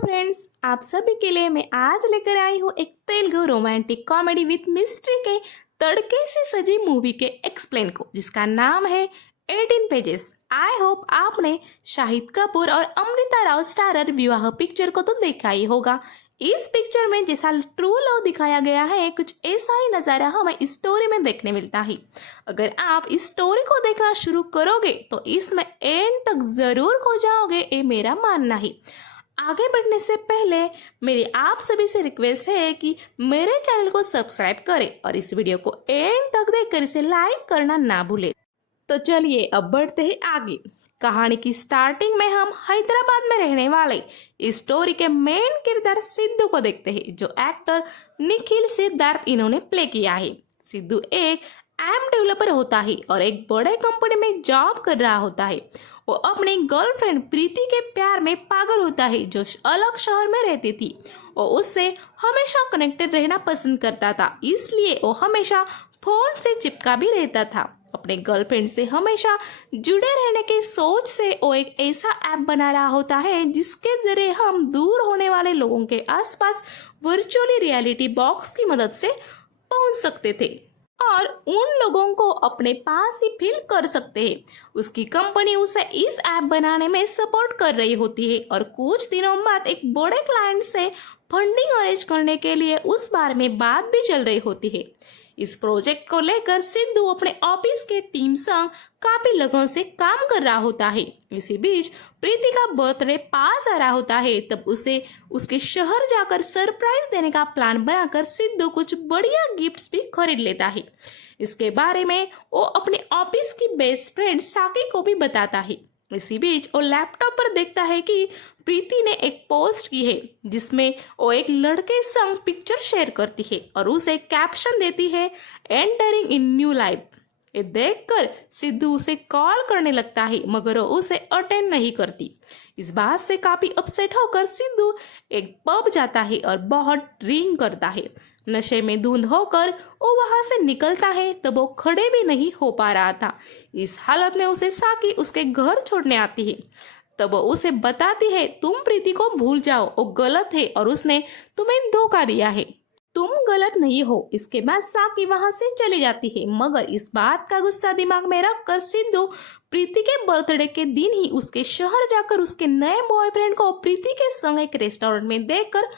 Friends, आप सभी के लिए मैं आज लेकर आई हूँ एक Telugu romantic comedy with mystery के तड़के से सजी मूवी के एक्सप्लेन को, जिसका नाम है 18 पेजेस। आई होप आपने शाहिद कपूर और अमृता राव स्टारर विवाह पिक्चर को तो देखा ही होगा। इस पिक्चर में जैसा ट्रू लव दिखाया गया है, कुछ ऐसा ही नज़ारा हमें इस स्टोरी में देखने मिलता है। अगर आप इस स्टोरी को देखना शुरू करोगे तो इसमें एंड तक जरूर खो जाओगे, ये मेरा मानना है। आगे बढ़ने से पहले मेरी आप सभी से रिक्वेस्ट है कि मेरे चैनल को सब्सक्राइब करें और इस वीडियो को एंड तक देखकर इसे लाइक करना ना भूलें। तो चलिए अब बढ़ते हैं आगे। कहानी की स्टार्टिंग में हम हैदराबाद में रहने वाले इस स्टोरी के मेन किरदार सिद्धू को देखते हैं, जो एक्टर निखिल सिद्धार्थ इन्होंने प्ले किया है। सिद्धू एक ऐप डेवलपर होता है और एक बड़े कंपनी में जॉब कर रहा होता है। वो अपनी गर्लफ्रेंड प्रीति के प्यार में पागल होता है, जो अलग शहर में रहती थी। वो उससे हमेशा कनेक्टेड रहना पसंद करता था, इसलिए वो हमेशा फोन से चिपका भी रहता था। अपने गर्लफ्रेंड से हमेशा जुड़े रहने की सोच से वो एक ऐसा ऐप बना रहा होता है जिसके जरिए हम दूर होने वाले लोगों के आसपास वर्चुअली रियलिटी बॉक्स की मदद से पहुंच सकते थे और उन लोगों को अपने पास ही फील कर सकते हैं। उसकी कंपनी उसे इस ऐप बनाने में सपोर्ट कर रही होती है और कुछ दिनों बाद एक बड़े क्लाइंट से फंडिंग अरेंज करने के लिए उस बारे में बात भी चल रही होती है। इस प्रोजेक्ट को लेकर सिद्धू अपने ऑफिस के टीम संग काफी लगन से काम कर रहा होता है। इसी बीच प्रीति का बर्थडे पास आ रहा होता है, तब उसे उसके शहर जाकर सरप्राइज देने का प्लान बनाकर सिद्धू कुछ बढ़िया गिफ्ट्स भी खरीद लेता है। इसके बारे में वो अपने ऑफिस की बेस्ट फ्रेंड साकी को भी बताता है। इसी बीच वो लैपटॉप पर देखता है कि प्रीति ने एक पोस्ट की है जिसमें वो एक लड़के संग पिक्चर शेयर करती है और उसे कैप्शन देती है, एंटरिंग इन न्यू लाइफ। ये देखकर सिद्धू उसे कॉल करने लगता है, मगर वो उसे अटेंड नहीं करती। इस बात से काफी अपसेट होकर सिद्धू एक पब जाता है और बहुत ड्रिंक करता है। नशे में धुंध होकर वो वहां से निकलता है, तब वो खड़े भी नहीं हो पा रहा था। इस हालत में उसे साकी उसके घर छोड़ने आती है। तब वो उसे बताती है, तुम प्रीति को भूल जाओ, वो गलत है और उसने तुम्हें धोखा दिया है, तुम गलत नहीं हो। इसके बाद साकी वहां से चली जाती है, मगर इस बात का गुस्सा दिमाग में रखकर सिद्धू प्रीति के बर्थडे के दिन ही उसके शहर जाकर उसके नए बॉयफ्रेंड को प्रीति के संग एक रेस्टोरेंट में देखकर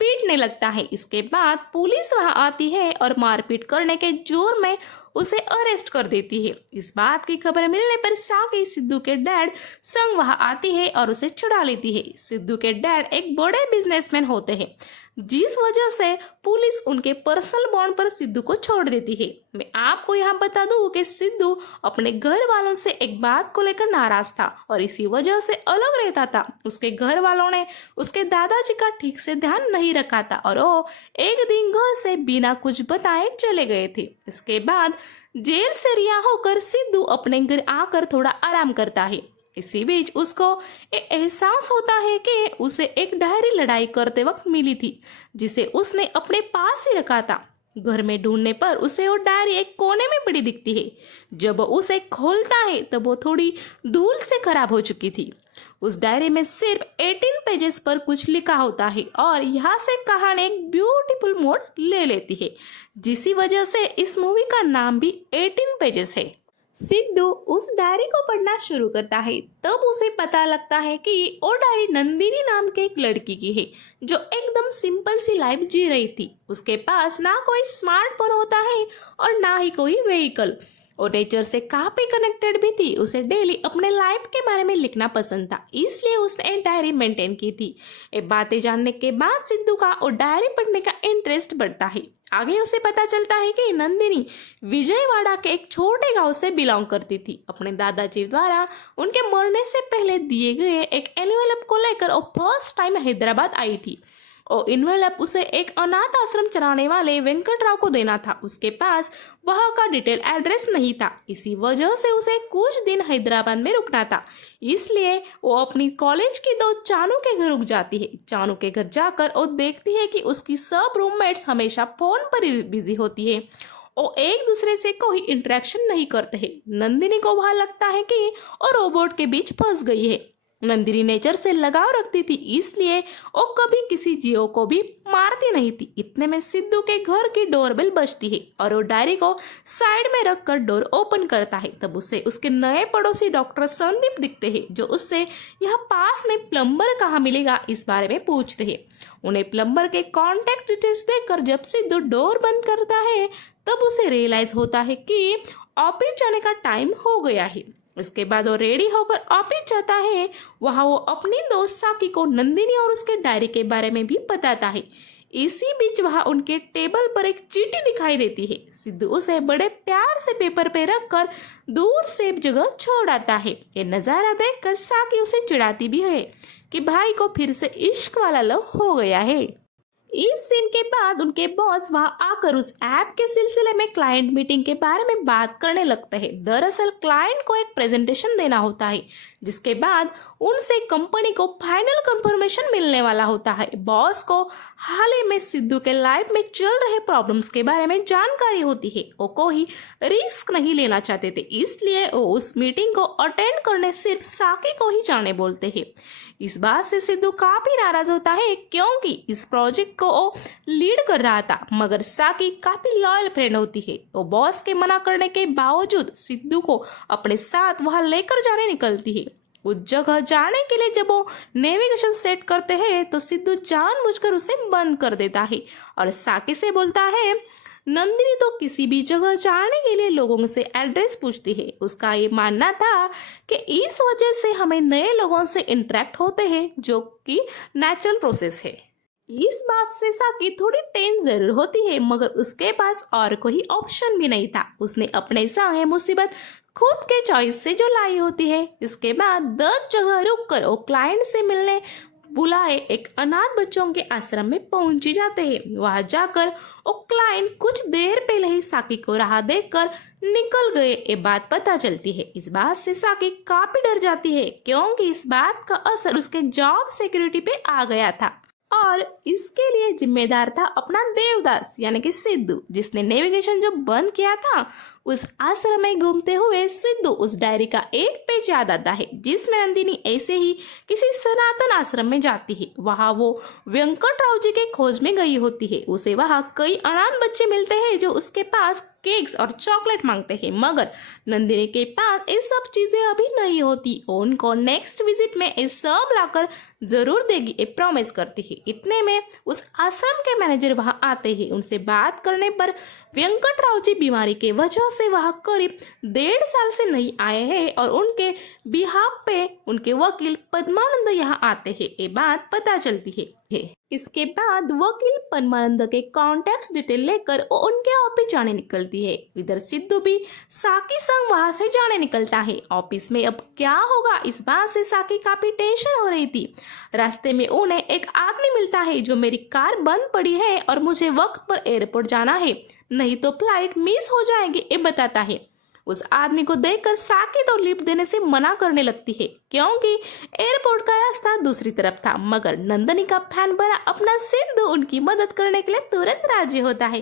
पीटने लगता है। इसके बाद पुलिस वहां आती है और मारपीट करने के जोर में उसे अरेस्ट कर देती है। इस बात की खबर मिलने पर साकी सिद्धू के डैड संग वहां आती है और उसे छुड़ा लेती है। सिद्धू के डैड एक बड़े बिजनेसमैन होते हैं, जिस वजह से पुलिस उनके पर्सनल बॉन्ड पर सिद्धू को छोड़ देती है। मैं आपको यहाँ बता दूं कि सिद्धू अपने घर वालों से एक बात को लेकर नाराज था और इसी वजह से अलग रहता था। उसके घर वालों ने उसके दादाजी का ठीक से ध्यान नहीं रखा था और वो एक दिन घर से बिना कुछ बताए चले गए थे। इसके बाद जेल से रिहा होकर सिद्धू अपने घर आकर थोड़ा आराम करता है। इसी बीच उसको एक एहसास होता है कि उसे एक डायरी लड़ाई करते वक्त मिली थी, जिसे उसने अपने पास ही रखा था। घर में ढूंढने पर उसे वो डायरी एक कोने में पड़ी दिखती है। जब वो उसे खोलता है तब वो थोड़ी धूल से खराब हो चुकी थी। उस डायरी में सिर्फ 18 पेजेस पर कुछ लिखा होता है और यहाँ से कहानी एक ब्यूटीफुल मोड़ ले लेती है, जिसी वजह से इस मूवी का नाम भी 18 पेजेस है। सिद्धू उस डायरी को पढ़ना शुरू करता है, तब उसे पता लगता है कि वो डायरी नंदिनी नाम के एक लड़की की है, जो एकदम सिंपल सी लाइफ जी रही थी। उसके पास ना कोई स्मार्टफोन होता है और ना ही कोई व्हीकल। वो नेचर से काफी कनेक्टेड भी थी। उसे डेली अपने लाइफ के बारे में लिखना पसंद था, इसलिए उसने एक डायरी मेंटेन की थी। ये बातें जानने के बाद सिद्धू का वो डायरी पढ़ने का इंटरेस्ट बढ़ता है। आगे उसे पता चलता है कि नंदिनी विजयवाड़ा के एक छोटे गांव से बिलोंग करती थी। अपने दादाजी द्वारा उनके मरने से पहले दिए गए एक एनवेलप को लेकर वो फर्स्ट टाइम हैदराबाद आई थी। और इन्वेलप उसे एक अनाथ आश्रम चलाने वाले वेंकटराव को देना था। उसके पास वहाँ का डिटेल एड्रेस नहीं था, इसी वजह से उसे कुछ दिन हैदराबाद में रुकना था। इसलिए वो अपनी कॉलेज की दोस्त चानू के घर रुक जाती है। चानू के घर जाकर वो देखती है कि उसकी सब रूममेट्स हमेशा फोन पर बिजी होती है। वो एक दूसरे से कोई इंटरेक्शन नहीं करते हैं। नंदिनी को वहाँ लगता है कि वो रोबोट के बीच फंस गई है। नंदिनी नेचर से लगाव रखती थी, इसलिए वो कभी किसी जीव को भी मारती नहीं थी। इतने में सिद्धू के घर की डोरबेल बजती है और वो डायरी को साइड में रखकर डोर ओपन करता है। तब उसे उसके नए पड़ोसी डॉक्टर संदीप दिखते हैं, जो उससे यह पास में प्लम्बर कहाँ मिलेगा इस बारे में पूछते हैं। उन्हें प्लम्बर के कॉन्टैक्ट डिटेल्स देकर जब सिद्धू डोर बंद करता है तब उसे रियलाइज होता है कि ऑफिस जाने का टाइम हो गया है। इसके बाद वो रेडी होकर ऑफिस जाता है। वहाँ वो अपनी दोस्त साकी को नंदिनी और उसके डायरी के बारे में भी बताता है। इसी बीच वहाँ उनके टेबल पर एक चीटी दिखाई देती है। सिद्धू उसे बड़े प्यार से पेपर पे रखकर दूर से एक जगह छोड़ आता है। ये नजारा देखकर साकी उसे चिढ़ाती भी है कि भाई को फिर से इश्क वाला लव हो गया है। इस सीन के बाद उनके बॉस वहां आकर उस ऐप के सिलसिले में क्लाइंट मीटिंग के बारे में बात करने लगते हैं। दरअसल क्लाइंट को एक प्रेजेंटेशन देना होता है, जिसके बाद उनसे कंपनी को फाइनल कंफर्मेशन मिलने वाला होता है। बॉस को हाल ही में सिद्धू के लाइफ में चल रहे प्रॉब्लम्स के बारे में जानकारी होती है। वो कोई रिस्क नहीं लेना चाहते थे, इसलिए वो उस मीटिंग को अटेंड करने सिर्फ साकी को ही जाने बोलते हैं। इस बात से सिद्धू काफी नाराज होता है, क्योंकि इस प्रोजेक्ट को वो लीड कर रहा था। मगर साकी काफी लॉयल फ्रेंड होती है। वो बॉस के मना करने के बावजूद सिद्धू को अपने साथ वहां लेकर जाने निकलती है। उस जगह जाने के लिए जब वो नेविगेशन सेट करते हैं तो सिद्धू जानबूझकर उसे बंद कर देता है और साकी से बोलता है, नंदिनी तो किसी भी जगह जाने के लिए लोगों से एड्रेस पूछती है। उसका ये मानना था कि इस वजह से हमें नए लोगों से इंटरेक्ट होते हैं, जो कि नेचुरल प्रोसेस है। इस बात से साकी थोड़ी टेंस जरूर होती है, मगर उसके पास और कोई ऑप्शन भी नहीं था। उसने अपने संग मुसीबत खुद के चॉइस से जो लाई होती है। इसके बाद 10 जगह रुक कर वो क्लाइंट से मिलने बुलाए एक अनाथ बच्चों के आश्रम में पहुंची जाते हैं। वहां जाकर वो क्लाइंट कुछ देर पहले ही साकी को राह देखकर निकल गए, ये बात पता चलती है। इस बात से साकी काफी डर जाती है, क्योंकि इस बात का असर उसके जॉब सिक्योरिटी पे आ गया था और इसके लिए जिम्मेदार था अपना देवदास यानी कि सिद्धू, जिसने नेविगेशन जो बंद किया था। उस आश्रम में घूमते हुए सिद्धू उस डायरी का एक पेज याद आता है, जिसमें नंदिनी ऐसे ही किसी सनातन आश्रम में जाती है। वहां वो वेंकटराव जी के खोज में गई होती है। उसे वहां कई अनाथ बच्चे मिलते हैं जो उसके पास केक्स और चॉकलेट मांगते हैं, मगर नंदिनी के पास ये सब चीजें अभी नहीं होती। उनको नेक्स्ट विजिट में ये सब लाकर जरूर देगी, ये प्रॉमिस करती है। इतने में उस आश्रम के मैनेजर वहां आते हैं। उनसे बात करने पर वेंकटराव जी बीमारी के वजह से वहां करीब 1.5 साल से नहीं आए हैं और उनके बिहाफ पे उनके वकील पद्मानंद यहाँ आते हैं, ये बात पता चलती है। इसके बाद वकील पद्मानंद के कॉन्टैक्ट डिटेल लेकर वो उनके ऑफिस जाने निकलती है। इधर सिद्धू भी साकी संग वहां से जाने निकलता है। ऑफिस में अब क्या होगा इस बात से साकी काफी टेंशन हो रही थी। रास्ते में उन्हें एक आदमी मिलता है जो, मेरी कार बंद पड़ी है और मुझे वक्त पर एयरपोर्ट जाना है, नहीं तो फ्लाइट मिस हो जाएगी, ये बताता है। उस आदमी को देखकर साकी तो लिफ्ट देने से मना करने लगती है, क्योंकि एयरपोर्ट का रास्ता दूसरी तरफ था। मगर नंदिनी का फैन बना अपना सिद्धू उनकी मदद करने के लिए तुरंत राजी होता है,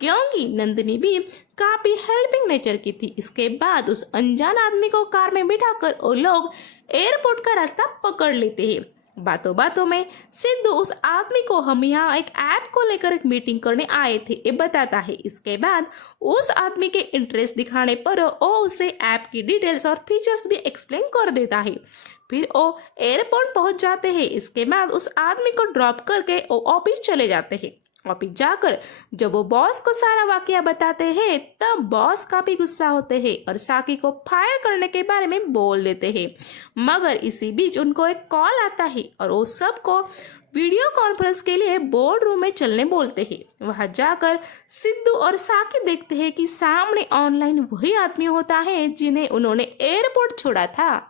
क्योंकि नंदिनी भी काफी हेल्पिंग नेचर की थी। इसके बाद उस अनजान आदमी को कार में बिठाकर वो लोग एयरपोर्ट का रास्ता पकड़ लेते हैं। बातों बातों में सिद्धू उस आदमी को, हम यहाँ एक ऐप को लेकर एक मीटिंग करने आए थे, ये बताता है। इसके बाद उस आदमी के इंटरेस्ट दिखाने पर वो उसे ऐप की डिटेल्स और फीचर्स भी एक्सप्लेन कर देता है। फिर वो एयरपोर्ट पहुंच जाते हैं। इसके बाद उस आदमी को ड्रॉप करके वो ऑफिस चले जाते हैं। ऑफिस जाकर जब वो बॉस को सारा वाकया बताते हैं तब बॉस काफी गुस्सा होते हैं और साकी को फायर करने के बारे में बोल देते हैं। मगर इसी बीच उनको एक कॉल आता है और वो सबको वीडियो कॉन्फ्रेंस के लिए बोर्ड रूम में चलने बोलते हैं। वहां जाकर सिद्धू और साकी देखते हैं कि सामने ऑनलाइन वही आदमी होता है जिन्हें उन्होंने एयरपोर्ट छोड़ा था।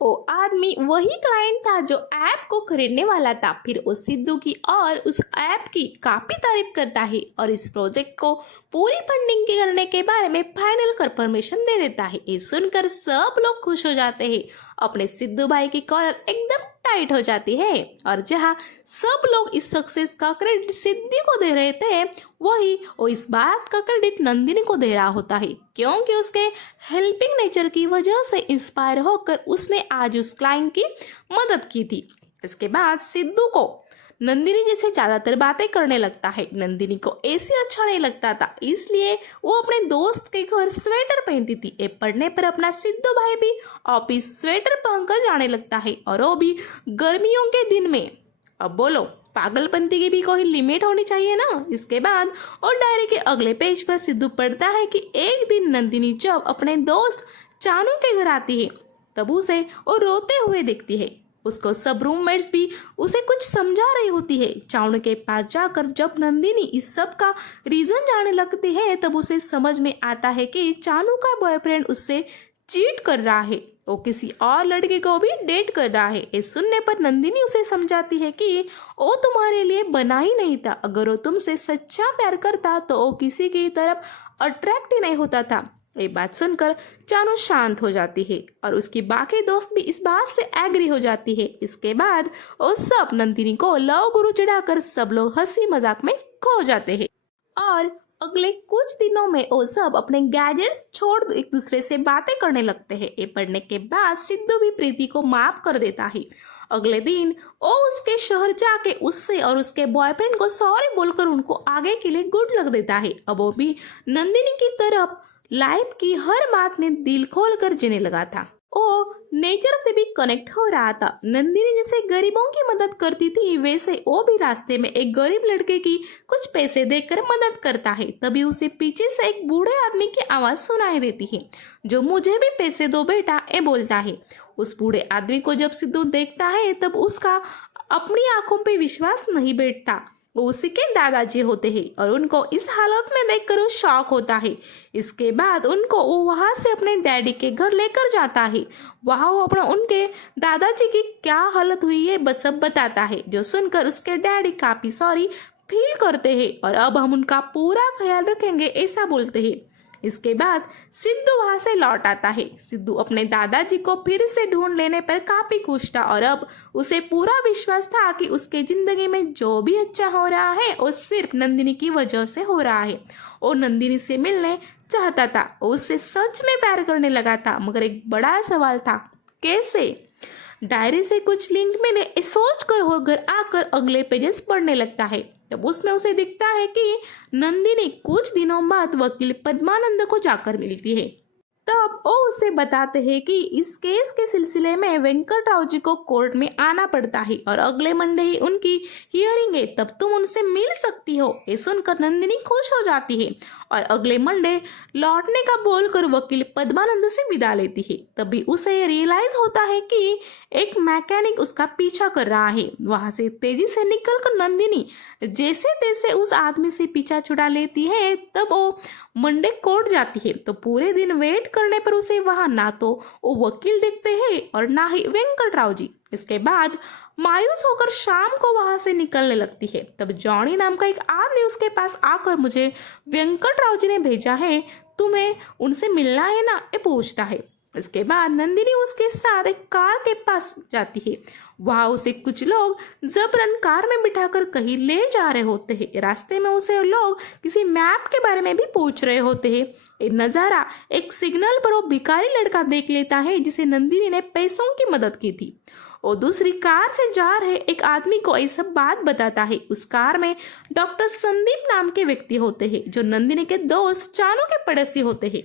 वो आदमी वही क्लाइंट था जो ऐप को खरीदने वाला था। फिर वो सिद्धू की और उस ऐप की काफी तारीफ करता है और इस प्रोजेक्ट को पूरी फंडिंग करने के बारे में फाइनल कंफर्मेशन दे देता है। ये सुनकर सब लोग खुश हो जाते हैं। अपने सिद्धू भाई की कॉलर एकदम टाइट हो जाती है। और जहां सब लोग इस सक्सेस का क्रेडिट सिद्धि को दे रहे थे, वही वो इस बात का क्रेडिट नंदिनी को दे रहा होता है, क्योंकि उसके हेल्पिंग नेचर की वजह से इंस्पायर होकर उसने आज उस क्लाइंट की मदद की थी। इसके बाद सिद्धू को नंदिनी जैसे ज्यादातर बातें करने लगता है। नंदिनी को एसी अच्छा नहीं लगता था, इसलिए वो अपने दोस्त के घर स्वेटर पहनती थी। ये पढ़ने पर अपना सिद्धू भाई भी ऑफिस स्वेटर पहनकर जाने लगता है, और वो भी गर्मियों के दिन में। अब बोलो, पागलपंती की भी कोई लिमिट होनी चाहिए ना। इसके बाद और डायरी के अगले पेज पर सिद्धू पढ़ता है कि एक दिन नंदिनी जब अपने दोस्त चानू के घर आती है, तब उसे वो रोते हुए दिखती है। उसको सब रूममेट्स भी उसे कुछ समझा रही होती है। चानू के पास जाकर जब नंदिनी इस सब का रीजन जानने लगती है, तब उसे समझ में आता है कि चानू का बॉयफ्रेंड उससे चीट कर रहा है, वो किसी और लड़के को भी डेट कर रहा है। ये सुनने पर नंदिनी उसे समझाती है कि वो तुम्हारे लिए बना ही नहीं था। अगर वो तुमसे सच्चा प्यार करता तो वो किसी की तरफ अट्रैक्ट ही नहीं होता था। ये बात सुनकर चानू शांत हो जाती है, और उसकी बाकी दोस्त भी इस बात से एग्री हो जाती है। इसके बाद वो सब नंदिनी को लव गुरु चढ़ाकर सब लोग हंसी मजाक में खो जाते हैं। और अगले कुछ दिनों में वो सब अपने गैजेट्स छोड़ एक दूसरे से बातें करने लगते हैं। ये पढ़ने के बाद सिद्धू भी प्रीति को माफ कर देता है। अगले दिन वो उसके शहर जाके उससे और उसके बॉयफ्रेंड को सॉरी बोलकर उनको आगे के लिए गुड लक देता है। अब वो भी नंदिनी की तरफ लाइफ की हर बात में दिल खोल कर जीने लगा था। वो नेचर से भी कनेक्ट हो रहा था। नंदिनी जैसे गरीबों की मदद करती थी, वैसे वो भी रास्ते में एक गरीब लड़के की कुछ पैसे देकर मदद करता है। तभी उसे पीछे से एक बूढ़े आदमी की आवाज सुनाई देती है, जो मुझे भी पैसे दो बेटा, ये बोलता है। उस बूढ़े आदमी को जब सिद्धू देखता है, तब उसका अपनी आंखों पे विश्वास नहीं बैठता। वो उसी के दादाजी होते हैं, और उनको इस हालत में देखकर वो शॉक होता है। इसके बाद उनको वो वहाँ से अपने डैडी के घर लेकर जाता है। वहाँ वो अपना उनके दादाजी की क्या हालत हुई है सब बताता है, जो सुनकर उसके डैडी काफी सॉरी फील करते हैं, और अब हम उनका पूरा ख्याल रखेंगे ऐसा बोलते हैं। इसके बाद सिद्धू वहां से लौट आता है। सिद्धू अपने दादाजी को फिर से ढूंढ लेने पर काफी खुश था, और अब उसे पूरा विश्वास था कि उसके जिंदगी में जो भी अच्छा हो रहा है वो सिर्फ नंदिनी की वजह से हो रहा है। वो नंदिनी से मिलने चाहता था, वो उससे सच में प्यार करने लगा था, मगर एक बड़ा सवाल था, कैसे? डायरी से कुछ लिंक मिले सोच कर वो घर आकर अगले पेजेस पढ़ने लगता है। तब उसमें उसे दिखता है कि नंदिनी कुछ दिनों बाद वकील पद्मानंद को जाकर मिलती है। तब वो उसे बताते हैं कि इस केस के सिलसिले में वेंकट राव जी को कोर्ट में आना पड़ता है, और अगले मंडे ही उनकी हियरिंग है, तब तुम उनसे मिल सकती हो। ये सुनकर नंदिनी खुश हो जाती है, और अगले मंडे लौटने का बोलकर वकील पद्मानंद से विदा लेती है। तभी उसे रियलाइज होता है कि एक मैकेनिक उसका पीछा कर रहा है। वहां से तेजी से निकलकर नंदिनी जैसे तैसे उस आदमी से पीछा छुड़ा लेती है। तब वो मंडे कोर्ट जाती है, तो पूरे दिन वेट करने पर उसे वहां ना तो वो वकील दिखते हैं और ना ही वेंकट राव जी। इसके बाद मायूस होकर शाम को वहां से निकलने लगती है। तब जॉनी नाम का एक आदमी उसके पास आकर, मुझे वेंकट राव जी ने भेजा है, तुम्हें उनसे मिलना है ना, ये पूछता है। इसके बाद नंदिनी उसके साथ एक कार के पास जाती है। वहां उसे कुछ लोग जबरन कार में बिठाकर कहीं ले जा रहे होते हैं। रास्ते में उसे लोग किसी मैप के बारे में भी पूछ रहे होते हैं। ये नजारा एक सिग्नल पर वो भिखारी लड़का देख लेता है, जिसे नंदिनी ने पैसों की मदद की थी। वो दूसरी कार से जा रहे एक आदमी को ये सब बात बताता है। उस कार में डॉक्टर संदीप नाम के व्यक्ति होते हैं, जो नंदिनी के दोस्त चानू के पड़ोसी होते हैं।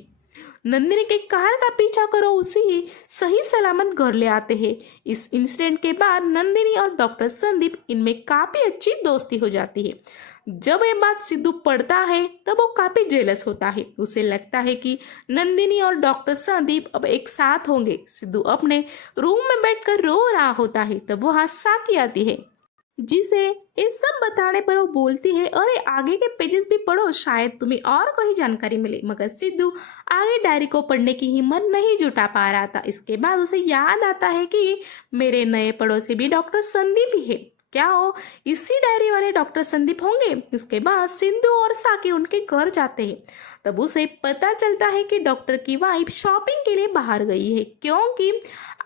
नंदिनी के कार का पीछा करो उसी ही सही सलामत घर ले आते हैं। इस इंसिडेंट के बाद नंदिनी और डॉक्टर संदीप इनमें काफी अच्छी दोस्ती हो जाती है। जब ये बात सिद्धू पढ़ता है, तब वो काफी जेलस होता है। उसे लगता है कि नंदिनी और डॉक्टर संदीप अब एक साथ होंगे। सिद्धू अपने रूम में बैठकर रो रहा होता है। तब वहां साकी आती है, जिसे इस सब बताने पर वो बोलती है, अरे आगे के पेजेस भी पढ़ो, शायद तुम्हें और कोई जानकारी मिले। मगर सिद्धू आगे डायरी को पढ़ने की हिम्मत नहीं जुटा पा रहा था। इसके बाद उसे याद आता है कि मेरे नए पड़ोसी भी डॉक्टर संदीप ही है। क्या वो इसी डायरी वाले डॉक्टर संदीप होंगे? इसके बाद सिंधु और साकी उनके घर जाते हैं। तब उसे पता चलता है कि डॉक्टर की वाइफ शॉपिंग के लिए बाहर गई है, क्योंकि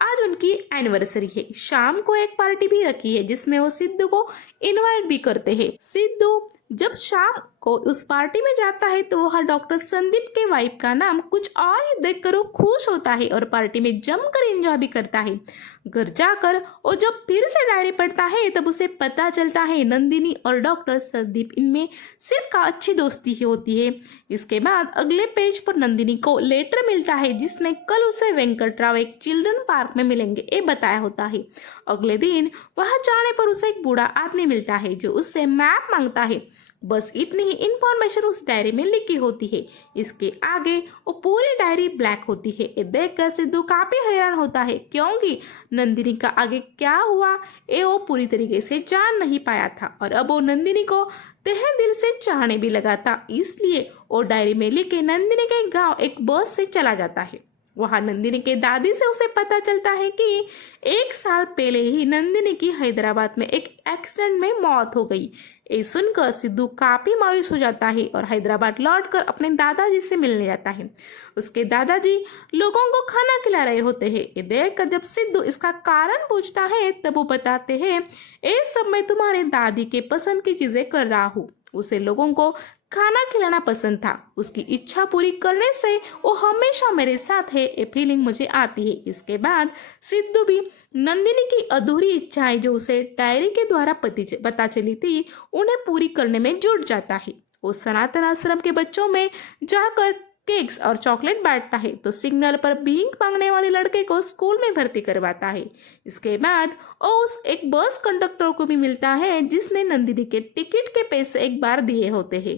आज उनकी एनिवर्सरी है। शाम को एक पार्टी भी रखी है जिसमें वो सिद्धू को इनवाइट भी करते हैं। सिद्धू जब शाम को उस पार्टी में जाता है तो वह डॉक्टर संदीप के वाइफ का नाम कुछ और ही देखकर वो खुश होता है और पार्टी में जमकर एंजॉय भी करता है। घर जाकर वो जब फिर से डायरी पढ़ता है तब उसे पता चलता है नंदिनी और डॉक्टर संदीप इनमें सिर्फ का अच्छी दोस्ती ही होती है। इसके बाद अगले पेज पर नंदिनी को लेटर मिलता है जिसमें कल उसे वेंकटराव एक चिल्ड्रन पार्क में मिलेंगे ये बताया होता है। अगले दिन वहां जाने पर उसे एक बूढ़ा आदमी मिलता है जो उससे मैप मांगता है। बस इतनी ही इंफॉर्मेशन उस डायरी में लिखी होती है। इसके आगे वो पूरी डायरी ब्लैक होती है। ये देखकर सिद्धू काफी हैरान होता है, क्योंकि नंदिनी का आगे क्या हुआ ये वो पूरी तरीके से जान नहीं पाया था और अब वो नंदिनी को तहे दिल से चाहने भी लगा था। इसलिए वो डायरी में लिखे नंदिनी के गांव एक बस से चला जाता है। वहां नंदिनी के दादी से उसे पता चलता है कि 1 साल पहले ही नंदिनी की हैदराबाद में एक एक्सीडेंट में मौत हो गई। ये सुनकर सिद्धू काफी मायूस हो जाता है और हैदराबाद लौटकर अपने दादाजी से मिलने जाता है। उसके दादाजी लोगों को खाना खिला रहे होते हैं। ये देखकर जब सिद्धू इसका कारण पूछता है तब वो बताते हैं, इस सब मैं तुम्हारे दादी के पसंद की चीजें कर रहा हूँ। उसे लोगों को खाना खिलाना पसंद था। उसकी इच्छा पूरी करने से वो हमेशा मेरे साथ है, ये फीलिंग मुझे आती है। इसके बाद सिद्धू भी नंदिनी की अधूरी इच्छाएं जो उसे डायरी के द्वारा पता चली थी उन्हें पूरी करने में जुट जाता है। वो सनातन आश्रम के बच्चों में जाकर केक्स और चॉकलेट बांटता है तो सिग्नल पर भीख मांगने वाले लड़के को स्कूल में भर्ती करवाता है। इसके बाद उस एक बस कंडक्टर को भी मिलता है जिसने नंदिनी के टिकट के पैसे एक बार दिए होते हैं।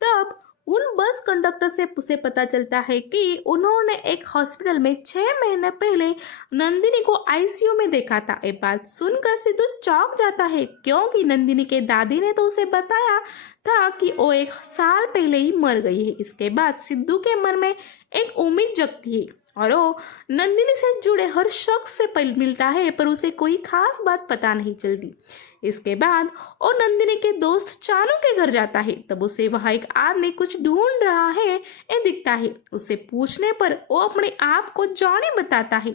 तब उन बस कंडक्टर से उसे पता चलता है कि उन्होंने एक हॉस्पिटल में 6 महीने पहले नंदिनी को आईसीयू में देखा था। ये बात सुनकर सिद्धू चौंक जाता है, क्योंकि नंदिनी के दादी ने तो उसे बताया था कि वो 1 साल पहले ही मर गई है। इसके बाद सिद्धू के मन में एक उम्मीद जगती है और वो नंदिनी से जुड़े हर शख्स से मिलता है, पर उसे कोई खास बात पता नहीं चलती। इसके बाद वो नंदिनी के दोस्त चानू के घर जाता है। तब उसे वहां एक आदमी कुछ ढूंढ रहा है ये दिखता है। उससे पूछने पर वो अपने आप को जॉनी बताता है।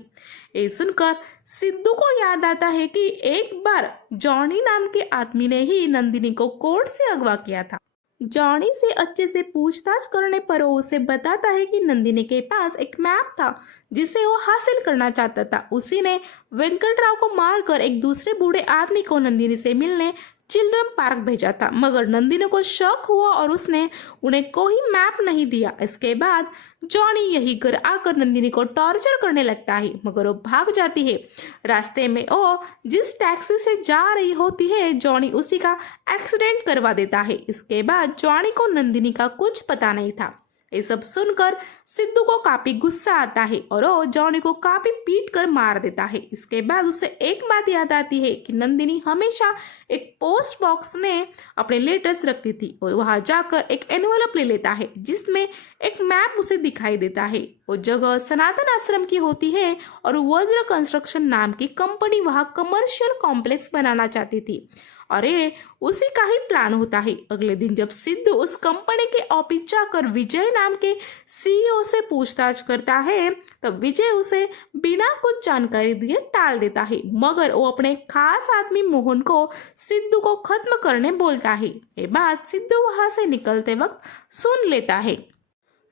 ये सुनकर सिद्धू को याद आता है कि एक बार जॉनी नाम के आदमी ने ही नंदिनी को कोर्ट से अगवा किया था। जॉनी से अच्छे से पूछताछ करने पर वो उसे बताता है कि नंदिनी के पास एक मैप था जिसे वो हासिल करना चाहता था। उसी ने वेंकटराव को मारकर एक दूसरे बूढ़े आदमी को नंदिनी से मिलने चिल्ड्रन पार्क भेजा था, मगर नंदिनी को शक हुआ और उसने उन्हें कोई मैप नहीं दिया। इसके बाद जॉनी यही घर आकर नंदिनी को टॉर्चर करने लगता है, मगर वो भाग जाती है। रास्ते में वो जिस टैक्सी से जा रही होती है जॉनी उसी का एक्सीडेंट करवा देता है। इसके बाद जॉनी को नंदिनी का कुछ पता नहीं था। ये सब सुनकर सिद्धू को काफी गुस्सा आता है और वो जॉनी को काफी पीट कर मार देता है। इसके बाद उसे एक बात याद आती है कि नंदिनी हमेशा एक पोस्ट बॉक्स में अपने लेटर्स रखती थी और वहां जाकर एक एनवेलप ले लेता है जिसमें एक मैप उसे दिखाई देता है। वो जगह सनातन आश्रम की होती है और वज्र कंस्ट्रक्शन नाम की कंपनी वहां कमर्शियल कॉम्प्लेक्स बनाना चाहती थी और ये उसी का ही प्लान होता है। अगले दिन जब सिद्धू उस कंपनी के ऑफिस जाकर विजय नाम के सीईओ से पूछताछ करता है तब विजय उसे बिना कुछ जानकारी दिए टाल देता है, मगर वो अपने खास आदमी मोहन को सिद्धू को खत्म करने बोलता है। ये बात सिद्धू वहां से निकलते वक्त सुन लेता है।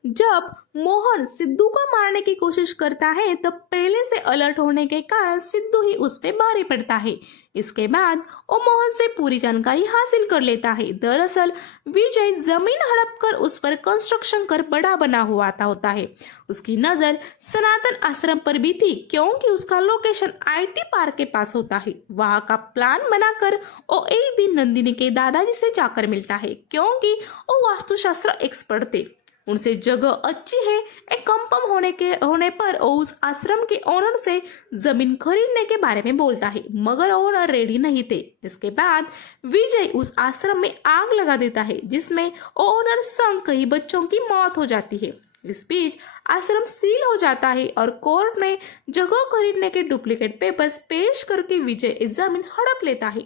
जब मोहन सिद्धू को मारने की कोशिश करता है तब पहले से अलर्ट होने के कारण सिद्धू ही उस पे भारी पड़ता है। इसके बाद वो मोहन से पूरी जानकारी हासिल कर लेता है। दरअसल विजय जमीन हड़प कर उस पर कंस्ट्रक्शन कर बड़ा बना हुआ होता है। उसकी नजर सनातन आश्रम पर भी थी, क्योंकि उसका लोकेशन आईटी पार्क के पास होता है। वहां का प्लान बनाकर वो एक दिन नंदिनी के दादाजी से जाकर मिलता है, क्योंकि वो वास्तुशास्त्र एक्सपर्ट थे। उनसे जगह अच्छी है एक कंफर्म होने पर उस आश्रम के ओनर से जमीन खरीदने के बारे में बोलता है, मगर ओनर रेडी नहीं थे। इसके बाद विजय उस आश्रम में आग लगा देता है जिसमें ओनर संग कई बच्चों की मौत हो जाती है। इस बीच आश्रम सील हो जाता है और कोर्ट में जगह खरीदने के डुप्लीकेट पेपर्स पेश करके विजय जमीन हड़प लेता है।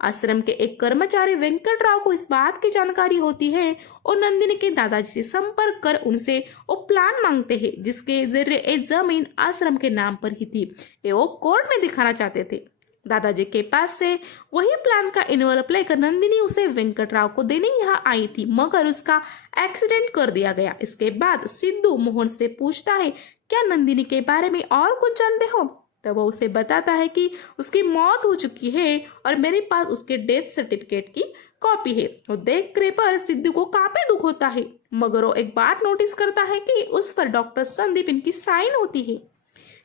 आश्रम के एक कर्मचारी वेंकटराव को इस बात की जानकारी होती है और नंदिनी के दादाजी से संपर्क कर उनसे वो प्लान मांगते हैं जिसके जरिए एक जमीन आश्रम के नाम पर ही थी। ये वो कोर्ट में दिखाना चाहते थे। दादाजी के पास से वही प्लान का इन्वॉल्व लेकर नंदिनी उसे वेंकटराव को देने यहाँ आई थी, मगर उसका एक्सीडेंट कर दिया गया। इसके बाद सिद्धू मोहन से पूछता है, क्या नंदिनी के बारे में और कुछ जानते हो? तब वो उसे बताता है कि उसकी मौत हो चुकी है और मेरे पास उसके डेथ सर्टिफिकेट की कॉपी है। वो देख कर पर सिद्धू को काफी दुख होता है, मगर वो एक बात नोटिस करता है कि उस पर डॉक्टर संदीप इनकी साइन होती है।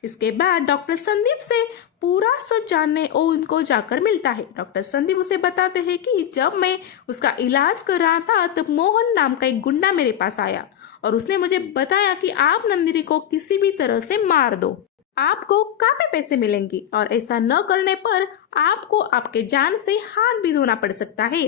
इसके बाद डॉक्टर संदीप से पूरा सच जानने और उनको जाकर मिलता है। डॉक्टर संदीप उसे बताते हैं कि जब मैं उसका इलाज कर रहा था तब मोहन नाम का एक गुंडा मेरे पास आया और उसने मुझे बताया कि आप नंदिनी को किसी भी तरह से मार दो, आपको काफी पैसे मिलेंगे और ऐसा न करने पर आपको आपके जान से हाथ भी धोना पड़ सकता है।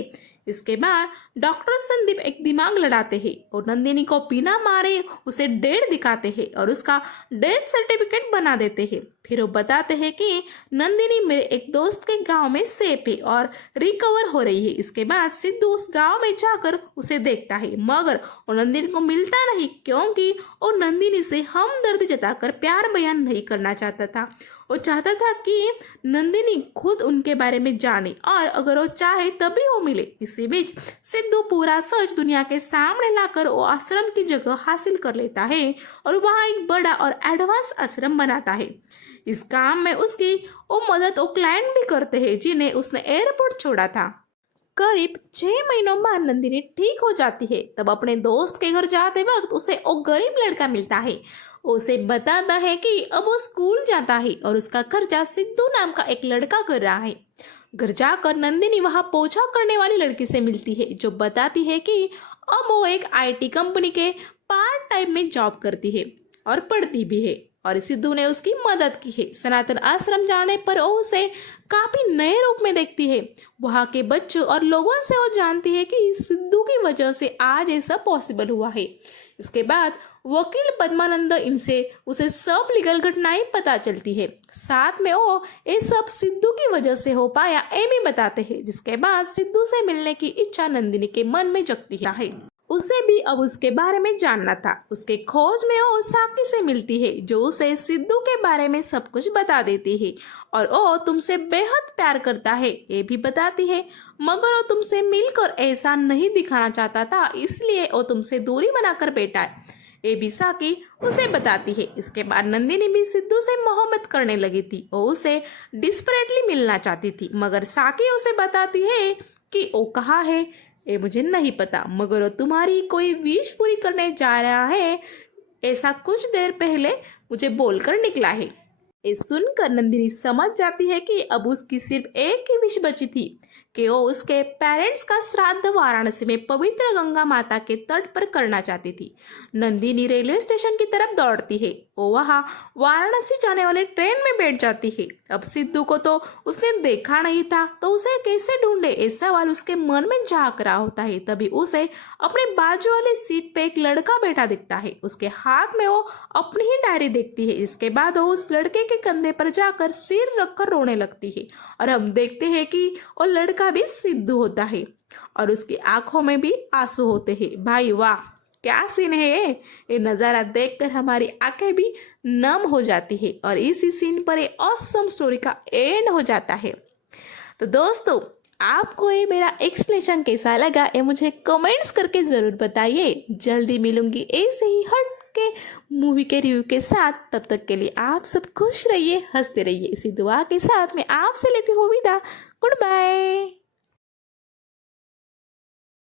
इसके बाद डॉक्टर संदीप एक दिमाग लड़ाते हैं और नंदिनी को बिना मारे उसे डेट दिखाते हैं और उसका डेथ सर्टिफिकेट बना देते हैं। फिर वो बताते हैं कि नंदिनी मेरे एक दोस्त के गांव में सेफ है और रिकवर हो रही है। इसके बाद सिद्धू उस गांव में जाकर उसे देखता है, मगर वो नंदिनी को मिलता नहीं क्योंकि वो नंदिनी से हमदर्दी जताकर प्यार बयान नहीं करना चाहता था। वो चाहता था कि नंदिनी खुद उनके बारे में जाने और अगर वो चाहे तभी वो मिले। इसी बीच सिद्धू पूरा सच दुनिया के सामने लाकर वो आश्रम की जगह हासिल कर लेता है और वहाँ एक बड़ा और एडवांस आश्रम बनाता है। इस काम में उसकी वो मदद वो क्लाइंट भी करते हैं जिन्हें उसने एयरपोर्ट छोड़ा था। करीब 6 महीनों बाद नंदिनी ठीक हो जाती है। तब अपने दोस्त के घर जाते वक्त उसे वो गरीब लड़का मिलता है। उसे बताता है कि अब वो स्कूल जाता है और उसका खर्चा सिद्धू नाम का एक लड़का कर रहा है। घर जाकर नंदिनी वहां पोछा करने वाली लड़की से मिलती है जो बताती है कि अब वो एक IT कंपनी के पार्ट टाइम में जॉब करती है और पढ़ती भी है और सिद्धू ने उसकी मदद की है। सनातन आश्रम जाने पर वो उसे काफी नए रूप में देखती है। वहाँ के बच्चों और लोगों से वो जानती है कि सिद्धू की वजह से आज ऐसा पॉसिबल हुआ है। इसके बाद वकील पद्मानंद इनसे उसे सब लीगल घटनाएं पता चलती है। साथ में वो ये सब सिद्धू की वजह से हो पाया ये भी बताते हैं। जिसके बाद सिद्धू से मिलने की इच्छा नंदिनी के मन में जगती है। उसे भी अब उसके बारे में जानना था। उसके खोज में वो साकी से मिलती है जो उसे सिद्धू के बारे में सब कुछ बता देती है और वो तुमसे बेहद प्यार करता है ये भी बताती है, मगर वो तुमसे मिलकर ऐसा नहीं दिखाना चाहता था, इसलिए वो तुमसे दूरी बनाकर बैठा है ये भी साकी उसे बताती है। इसके बाद नंदिनी भी सिद्धू से मोहब्बत करने लगी थी। वो उसे डिस्परेटली मिलना चाहती थी, मगर साकी उसे बताती है कि वो कहाँ है ये मुझे नहीं पता, मगर वो तुम्हारी कोई विश पूरी करने जा रहा है ऐसा कुछ देर पहले मुझे बोलकर निकला है। ये सुनकर नंदिनी समझ जाती है कि अब उसकी सिर्फ एक ही विश बची थी कि वो उसके पेरेंट्स का श्राद्ध वाराणसी में पवित्र गंगा माता के तट पर करना चाहती थी। नंदिनी रेलवे स्टेशन की तरफ दौड़ती है। वो वहाँ वाराणसी जाने वाले ट्रेन में बैठ जाती है। अब सिद्धू को तो उसने देखा नहीं था तो उसे कैसे ढूंढे ऐसा सवाल उसके मन में झांक रहा होता है। तभी उसे अपने बाजू वाली सीट पे एक लड़का बैठा दिखता है। उसके हाथ में वो अपनी ही डायरी देखती है। इसके बाद वो उस लड़के के कंधे पर जाकर सिर रखकर रोने लगती है और हम देखते हैं कि वो लड़का भी सिद्धू होता है और उसकी आंखों में भी आंसू होते हैं। भाई वाह, क्या सीन है ये नज़ारा देखकर हमारी आंखें भी नम हो जाती है और इसी सीन पर ये ऑसम स्टोरी का एंड हो जाता है। तो दोस्तों, आपको ये मेरा एक्सप्लेनेशन कैसा लगा ये मुझे कमेंट्स करके ज़रूर बताइए। जल्दी मिलूंगी ऐसे ही हट के मूवी के रिव्यू के साथ। तब तक के लिए आप सब खुश रहिए, हंसते रहिए। इसी दुआ के साथ मैं आपसे लेती हूँ विदा। Good bye.